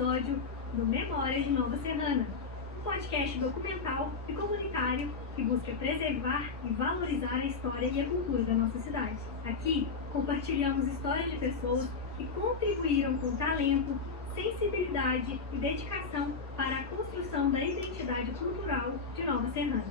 episódio do Memórias de Nova Serrana, um podcast documental e comunitário que busca preservar e valorizar a história e a cultura da nossa cidade. Aqui, compartilhamos histórias de pessoas que contribuíram com talento, sensibilidade e dedicação para a construção da identidade cultural de Nova Serrana.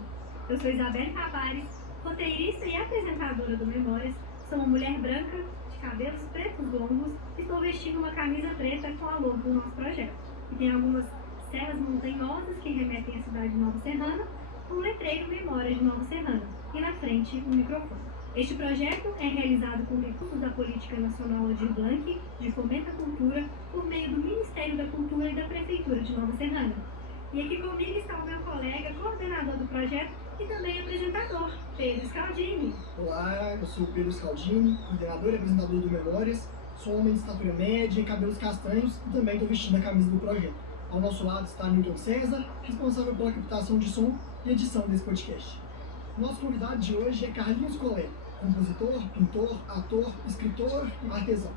Eu sou Isabelle Tavares, roteirista e apresentadora do Memórias. Sou uma mulher branca, de cabelos pretos longos, e estou vestindo uma camisa preta com a logo do nosso projeto. E tem algumas serras montanhosas que remetem à cidade de Nova Serrana, um letreiro Memórias de Nova Serrana, e na frente um microfone. Este projeto é realizado com recursos da Política Nacional Aldir Blanc, de Fomento à Cultura, por meio do Ministério da Cultura e da Prefeitura de Nova Serrana. E aqui comigo está o meu colega, coordenador do projeto e também apresentador, Pedro Scaldini. Olá, eu sou o Pedro Scaldini, coordenador e apresentador do Memórias. Sou um homem de estatura média, cabelos castanhos e também estou vestindo a camisa do projeto. Ao nosso lado está Newton César, responsável pela captação de som e edição desse podcast. Nosso convidado de hoje é Carlinhos Collet, compositor, pintor, ator, escritor e artesão.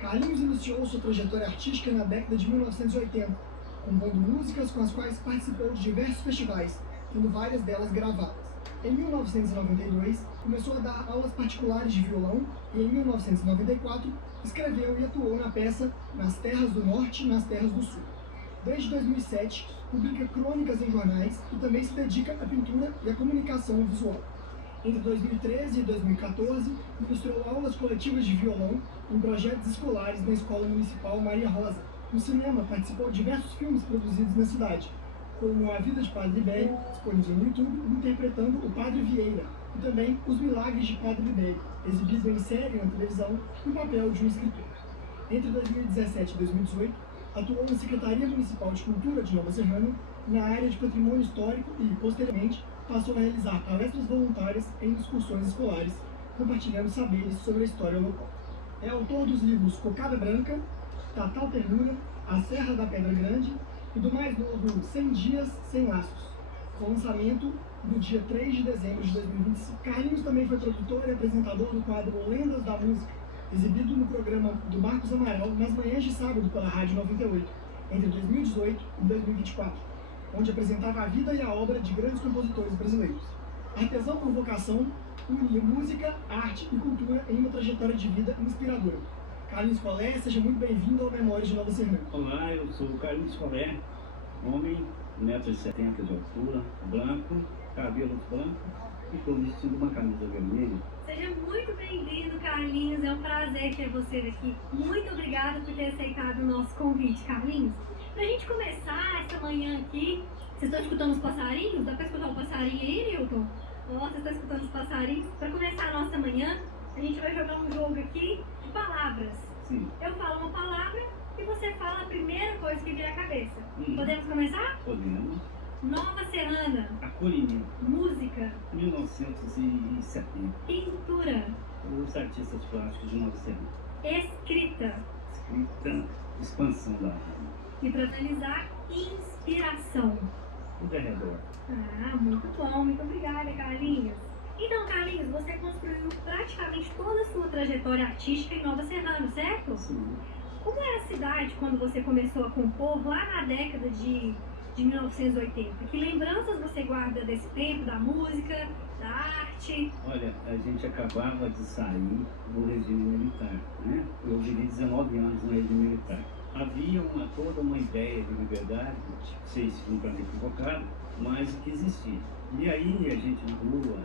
Carlinhos iniciou sua trajetória artística na década de 1980, compondo músicas com as quais participou de diversos festivais, tendo várias delas gravadas. Em 1992, começou a dar aulas particulares de violão e em 1994 escreveu e atuou na peça Nas Terras do Norte e Nas Terras do Sul. Desde 2007, publica crônicas em jornais e também se dedica à pintura e à comunicação visual. Entre 2013 e 2014, ministrou aulas coletivas de violão em projetos escolares na Escola Municipal Maria Rosa. No cinema, participou de diversos filmes produzidos na cidade, como A Vida de Padre Libério, disponível no YouTube, interpretando o Padre Vieira, e também Os Milagres de Padre Libério, exibido em série na televisão, no papel de um escritor. Entre 2017 e 2018, atuou na Secretaria Municipal de Cultura de Nova Serrana, na área de Patrimônio Histórico e, posteriormente, passou a realizar palestras voluntárias em excursões escolares, compartilhando saberes sobre a história local. É autor dos livros Cocada Branca, Tatal Ternura, A Serra da Pedra Grande e do mais novo 100 Dias Sem Laços, com lançamento no dia 3 de dezembro de 2025. Carlinhos também foi produtor e apresentador do quadro Lendas da Música, exibido no programa do Marcos Amaral nas manhãs de sábado pela Rádio 98, entre 2018 e 2024, onde apresentava a vida e a obra de grandes compositores brasileiros. Artesão por vocação, unia música, arte e cultura em uma trajetória de vida inspiradora. Carlinhos Collet, seja muito bem-vindo ao Memórias de Nova Serrana. Olá, eu sou o Carlinhos Collet, homem, 1,70 m de altura, branco, cabelos brancos e estou vestindo uma camisa vermelha. Seja muito bem-vindo, Carlinhos. É um prazer ter você aqui. Muito obrigada por ter aceitado o nosso convite, Carlinhos. Pra gente começar essa manhã aqui, vocês estão escutando os passarinhos? Dá pra escutar o passarinho aí, Newton? Vocês estão escutando os passarinhos? Pra começar a nossa manhã, a gente vai jogar um jogo aqui de palavras. Sim. Eu falo uma palavra e você fala a primeira coisa que vier à cabeça. Podemos começar? Podemos. Nova Serrana. Acolhimento. Música. 1970. Pintura. Os artistas plásticos de Nova Serrana. Escrita. Escrita, expansão da alma. E para finalizar, inspiração. Tudo ao redor. Muito bom. Muito obrigada, Carlinhos. Então, Carlinhos, você construiu praticamente toda a sua trajetória artística em Nova Serrana, certo? Sim. Como era a cidade quando você começou a compor lá na década de 1980? Que lembranças você guarda desse tempo, da música, da arte? Olha, a gente acabava de sair do regime militar, né? Eu vivi 19 anos no regime militar. Havia toda uma ideia de liberdade, não sei se nunca me equivocado, mas que existia. E aí a gente na rua,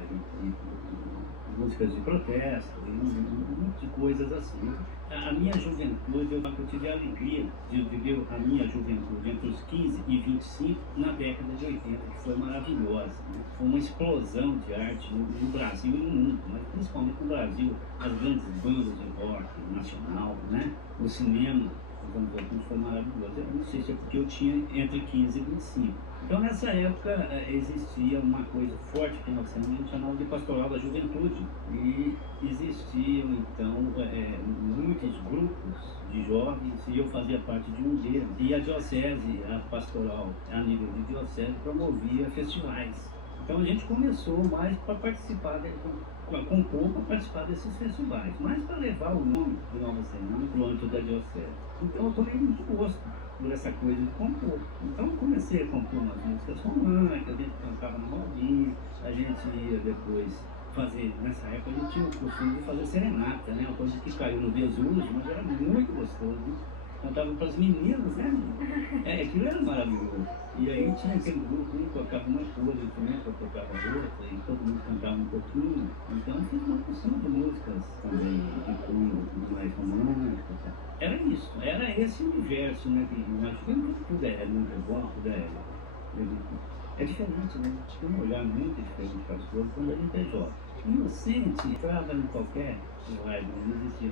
músicas de protesto, um monte de coisas assim. A minha juventude, eu tive a alegria de viver a minha juventude entre os 15 e 25 na década de 80, que foi maravilhosa. Né? Foi uma explosão de arte no Brasil e no mundo, mas principalmente no Brasil, as grandes bandas de rock nacional, né? O cinema dos anos 80 foi maravilhoso. Eu não sei se é porque eu tinha entre 15 e 25. Então, nessa época, existia uma coisa forte que nós chamávamos de pastoral da juventude. E existiam, então, muitos grupos de jovens, e eu fazia parte de um deles. E a diocese, a pastoral, a nível de diocese, promovia festivais. Então, a gente começou mais para participar compor para participar desses festivais, mas para levar o nome de Nova Serrana para o âmbito da diocese. Então eu tomei muito gosto por essa coisa de compor. Então eu comecei a compor umas músicas românticas, a gente cantava no rodinho, a gente ia depois fazer, nessa época a gente tinha o costume de fazer serenata, né? Uma coisa que caiu no desuso, mas era muito gostoso. Cantava para as meninas, né? Aquilo era maravilhoso. E aí tinha aquele grupo, um tocava uma coisa, outro tocava outra, e todo mundo cantava um pouquinho. Então fiz uma porção de músicas também, de cunho mais romântico. Era isso, era esse universo, né? Que nós tivemos tudo é muito bom, tudo é diferente, né? Tem um olhar muito diferente para as coisas quando a gente é jovem. Inocente, entrava em qualquer live, não existia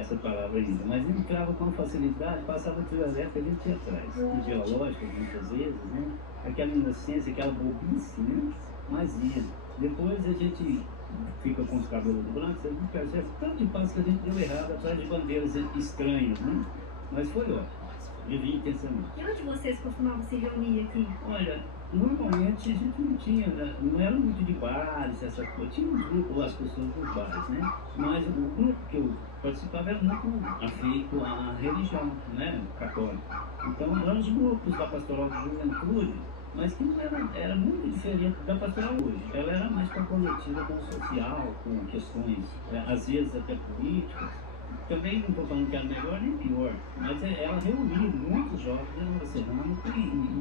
essa palavra ainda, mas entrava com facilidade, passava trilha elétrica, a gente ia atrás. Ideológicas, muitas vezes, né? Aquela inocência, aquela bobice, né? Mas ia. Depois a gente fica com os cabelos brancos, a gente percebe tanto de passo que a gente deu errado atrás de bandeiras estranhas, né? Mas foi ótimo. Vivi intensamente. E onde vocês costumavam se reunir aqui? Olha, normalmente a gente não tinha, não era muito de bares, essa coisa. Tinha uns grupos lá, as pessoas dos bares, né? Mas o grupo que eu participava era muito afeito à religião, né? Católica. Então eram os grupos da Pastoral de Juventude, mas que não era muito diferente da pastoral hoje. Ela era mais comprometida com o social, com questões, às vezes até políticas. Também não estou falando que era melhor nem pior, mas ela reunia muitos jovens em Nova Serrana.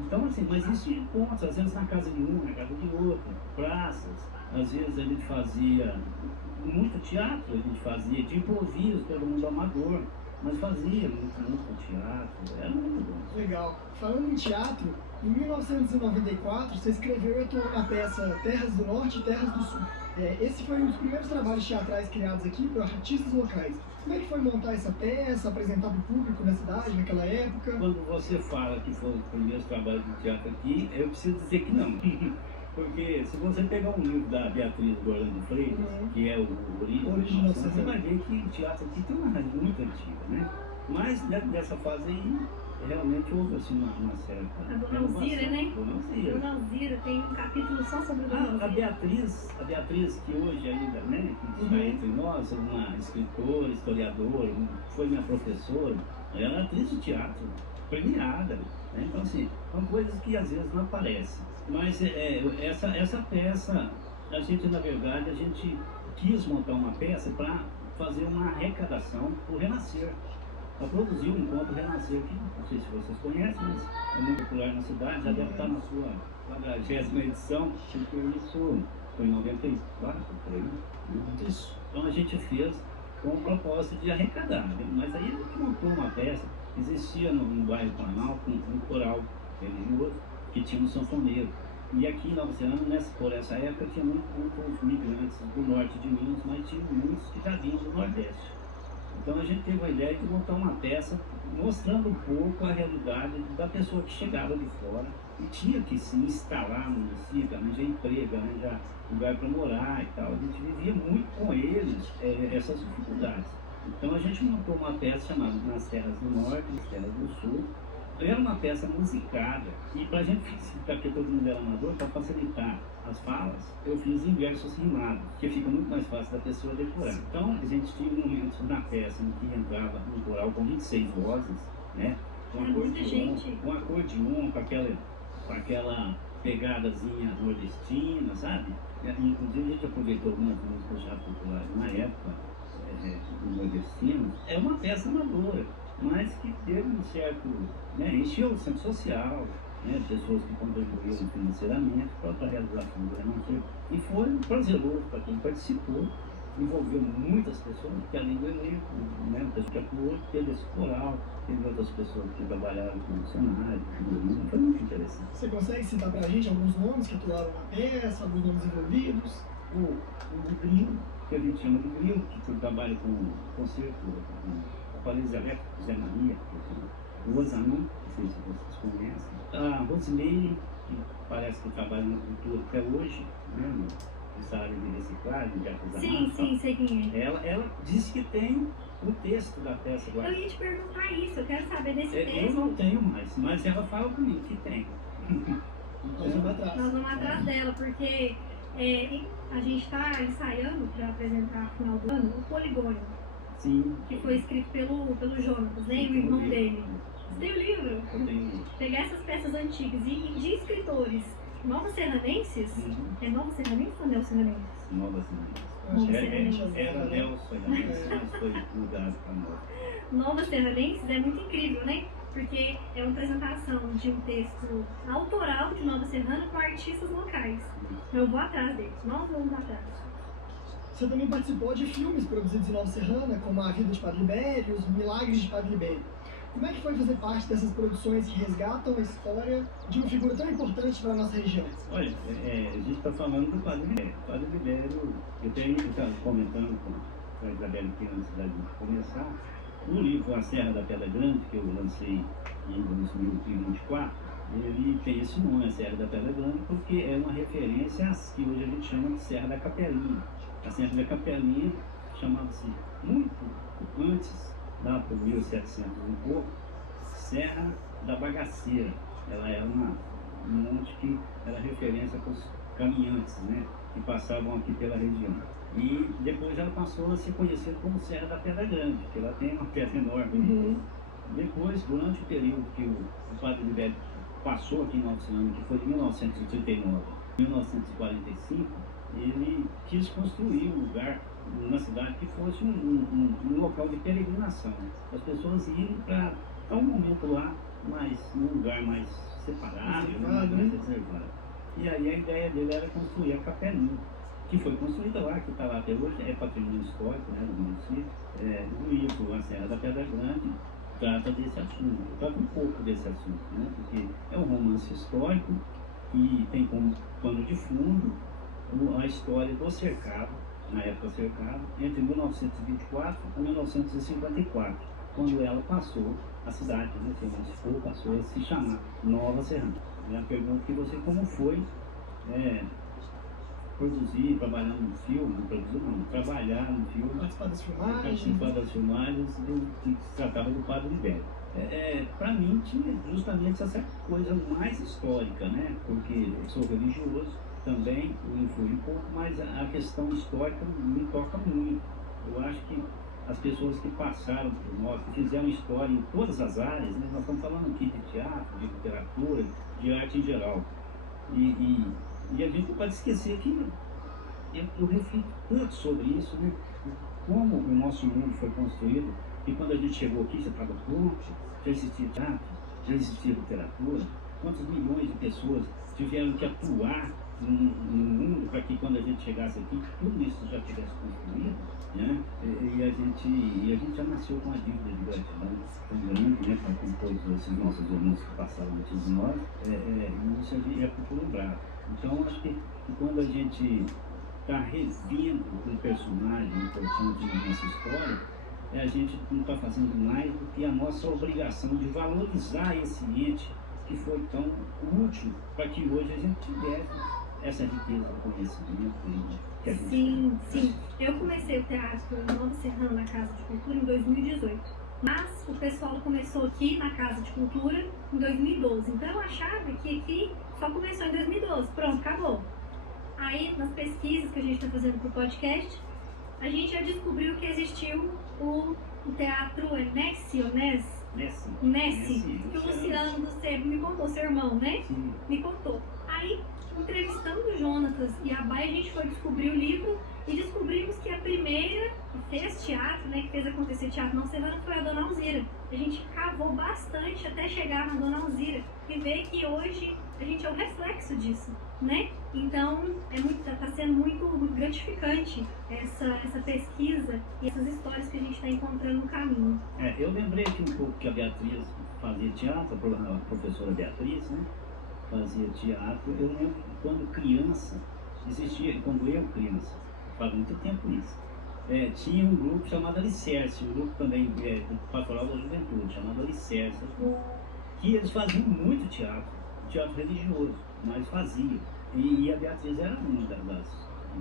Então, assim, mas isso de encontros, às vezes na casa de um, na casa de outro, praças, às vezes a gente fazia muito teatro, a gente fazia de improviso, todo mundo amador, mas fazia muito teatro, era muito bom. Legal. Falando em teatro, em 1994 você escreveu a peça Terras do Norte e Terras do Sul. Esse foi um dos primeiros trabalhos teatrais criados aqui por artistas locais. Como é que foi montar essa peça, apresentar para o público na cidade, naquela época? Quando você fala que foi o primeiro trabalho de teatro aqui, eu preciso dizer que não. Porque se você pegar um livro da Beatriz Gorlando Freitas, que é o Origem, você vai ver que o teatro aqui tem uma raiz muito antiga, né? Mas dessa fase aí, realmente houve assim uma certa... A Dona Alzira, né? Dona Alzira. Dona Alzira tem um capítulo só sobre a Dona Alzira. A Beatriz, que hoje ainda, né, que está entre nós, uma escritora, historiadora, foi minha professora, ela é atriz de teatro, premiada, né? Então assim, são coisas que às vezes não aparecem. Mas essa peça, a gente na verdade, a gente quis montar uma peça para fazer uma arrecadação para o Renascer. Ela produziu um encontro Renascer, que não sei se vocês conhecem, mas é muito popular na cidade, já deve estar na sua 40ª edição, porque isso foi em 94, por aí. Isso. Então a gente fez com o propósito de arrecadar, né? Mas aí a gente montou uma peça, existia no bairro Planalto um coral religioso que tinha um sanfoneiro. E aqui em Nova Serrana, por essa época, tinha muitos migrantes do norte de Minas, mas tinha muitos que já vinham do Nordeste. Então a gente teve a ideia de montar uma peça mostrando um pouco a realidade da pessoa que chegava de fora e tinha que se instalar no município, arranjar emprego, arranjar lugar para morar e tal. A gente vivia muito com eles essas dificuldades. Então a gente montou uma peça chamada Nas Terras do Norte e nas Terras do Sul. Era uma peça musicada e para a gente facilitar, porque todo mundo era amador, para facilitar as falas, eu fiz em versos rimados, que fica muito mais fácil da pessoa decorar. Então a gente tinha momentos na peça em que entrava um coral com 26 vozes, né? Com acordeon, com aquela pegadazinha nordestina, sabe? Inclusive a gente aproveitou algumas músicas já populares na época, nordestinas. É uma peça amadora, mas que teve um certo, né, encheu o centro social, né, pessoas que contribuíram financeiramente para a realização do Renascer. E foi prazeroso para quem participou, envolveu muitas pessoas, porque além do elenco, né, o pessoal que atuou, teve esse coral, teve outras pessoas que trabalharam com o cenário, foi muito interessante. Você consegue citar para a gente alguns nomes que atuaram na peça, alguns nomes envolvidos? O Grilo, que a gente chama de Grilo, que trabalha com concerto, com aparelhos elétricos, Zé Maria, o Ozanon, não sei se vocês conhecem, a Rosemary, que parece que trabalha na cultura até hoje, né, nessa área de reciclagem, de artesanato. Sim, sei quem é. Ela disse que tem o texto da peça agora. Eu ia te perguntar isso, eu quero saber desse texto. Eu não tenho mais, mas ela fala comigo que tem. Nós vamos atrás. Nós vamos atrás dela, porque A gente está ensaiando para apresentar no final do ano o Poligônio. Sim. Que foi escrito pelo Jonatas, né? E o irmão dele. Você tem o livro? Eu tenho. Pegar essas peças antigas e de escritores Nova Serranenses. É Nova Serranenses ou Neo Serranenses? Nova Serranenses. Nova Serranenses. Era Neo Serranenses, mas foi mudado para Nova. Nova Serranenses é muito incrível, né? Porque é uma apresentação de um texto autoral de Nova Serrana com artistas locais. Eu vou atrás deles, nós vamos atrás. Você também participou de filmes produzidos em Nova Serrana, como A Vida de Padre Libério, Os Milagres de Padre Libério. Como é que foi fazer parte dessas produções que resgatam a história de uma figura tão importante para a nossa região? Olha, a gente está falando do Padre Libério. O Padre Libério, eu tenho estado comentando com a Isabela aqui antes da gente começar, o livro A Serra da Pedra Grande, que eu lancei em 2024, ele tem esse nome, A Serra da Pedra Grande, porque é uma referência às que hoje a gente chama de Serra da Capelinha. A Serra da Capelinha chamava-se muito antes, lá por 1700 e pouco, Serra da Bagaceira. Ela era um monte que era referência para os caminhantes, né, que passavam aqui pela região. E depois ela passou a ser conhecida como Serra da Pedra Grande, porque ela tem uma pedra enorme. Depois, durante o período que o Padre Libério passou aqui em Nova Serrana, que foi de 1939 a 1945, ele quis construir um lugar na cidade que fosse um local de peregrinação. As pessoas iam para um momento lá, mas num lugar mais separado, mais reservado. E aí a ideia dele era construir a capelinha, que foi construída lá, que está lá até hoje, é patrimônio histórico, né, do município. O livro A Serra da Pedra Grande trata desse assunto, trata um pouco desse assunto, né, porque é um romance histórico e tem como pano de fundo a história do cercado, na época cercado, entre 1924 e 1954, quando ela passou, a cidade, né, se emancipou, passou a se chamar Nova Serrana. A pergunta que você, como foi produzir, trabalhar no filme, trabalhar no filme, participar das filmagens que se tratava do Padre Libério. Para mim tinha justamente essa coisa mais histórica, né? Porque eu sou religioso também, influi um pouco, mas a questão histórica me toca muito. Eu acho que as pessoas que passaram por nós, que fizeram história em todas as áreas, né? Nós estamos falando aqui de teatro, de literatura, de arte em geral. E a gente não pode esquecer que eu reflito tanto sobre isso, né? Como o nosso mundo foi construído, e quando a gente chegou aqui, já estava pronto, já existia teatro, já existia literatura, quantos milhões de pessoas tiveram que atuar no mundo para que quando a gente chegasse aqui, tudo isso já tivesse construído, né? E a gente já nasceu com a dívida de gratidão tão grande, né? Com todos esses nossos irmãos que passaram antes de nós, e isso a gente é pouco lembrado. Então, acho que quando a gente está revendo um personagem importante na nossa história, a gente não está fazendo mais do que a nossa obrigação de valorizar esse ente que foi tão útil para que hoje a gente tivesse essa riqueza do conhecimento que a gente tem. Sim. Eu comecei o teatro em Nova Serrana, na Casa de Cultura, em 2018. Mas o pessoal começou aqui na Casa de Cultura em 2012. Então eu achava que aqui só começou em 2012. Pronto, acabou. Aí, nas pesquisas que a gente está fazendo para o podcast, a gente já descobriu que existiu o teatro Nessi, que o Luciano do Sebo me contou, seu irmão, né? Sim. Me contou. Aí, entrevistando o Jonatas e a Baia, a gente foi descobrir o livro e descobrimos que a primeira que fez teatro, né, que fez acontecer teatro na Serrana, foi a Dona Alzira. A gente cavou bastante até chegar na Dona Alzira e ver que hoje a gente é o reflexo disso, né? Então, tá sendo muito gratificante essa pesquisa e essas histórias que a gente está encontrando no caminho. Eu lembrei aqui um pouco que a Beatriz fazia teatro, a professora Beatriz, né? Fazia teatro. Eu lembro que quando criança, quando eu criança, faz muito tempo isso, tinha um grupo chamado Alicerce, um grupo também do Pastoral da Juventude, chamado Alicerce, que eles faziam muito teatro religioso, mas faziam. E a Beatriz era uma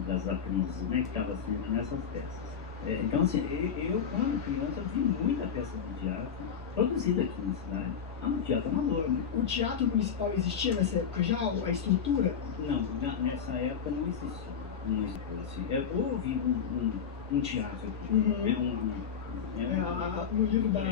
das atrizes, né, que estava sempre nessas peças. Então, assim, eu, quando criança, vi muita peça de teatro produzida aqui na cidade. É um teatro amador, né? O teatro municipal existia nessa época já? A estrutura? Não, nessa época não existia. Não existia assim. Houve um teatro aqui. No livro da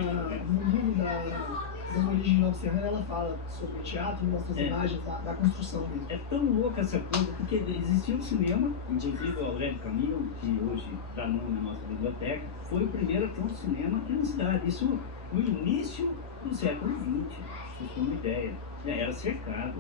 Dona Origem Nova Serrana, ela fala sobre o teatro, mostra as imagens da construção dele. É tão louca essa coisa, porque existia um cinema, inclusive o Aurélio Camilo, que hoje dá nome à nossa biblioteca, foi o primeiro a ter um cinema aqui na cidade. Isso no início do século XX, pra vocês terem uma ideia. Era cercado.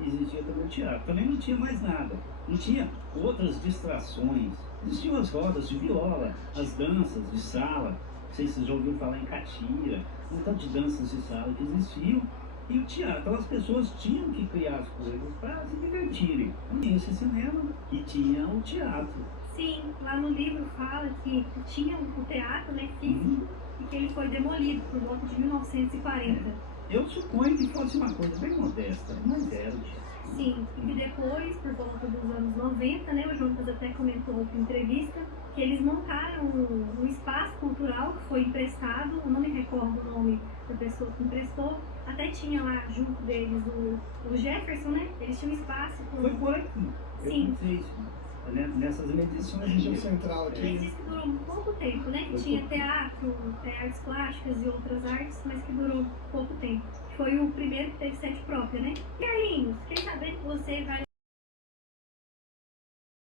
Existia também o teatro. Também não tinha mais nada. Não tinha outras distrações. Existiam as rodas de viola, as danças de sala. Não sei se vocês já ouviram falar em catira, um tanto de danças de sala que existiam. E o teatro. Então as pessoas tinham que criar as coisas para se divertirem. Tinha esse cinema e tinha o teatro. Sim, lá no livro fala que tinha o teatro, né, físico, e que ele foi demolido por volta de 1940. Eu suponho que fosse uma coisa bem modesta, mas era o teatro. Sim, e que depois, por volta dos anos 90, né, o Jonas até comentou em entrevista, que eles montaram um espaço cultural que foi emprestado, eu não me recordo o nome da pessoa que emprestou, até tinha lá junto deles o Jefferson, né, eles tinham espaço. Foi por aqui. Sim. Eu não sei se nessas medições. Na região central aqui. Mas disse que durou pouco tempo, né? Que tinha teatro, artes plásticas e outras artes, mas que durou pouco tempo. Foi o primeiro que teve sede própria, né? Carlinhos, fiquei sabendo que você vai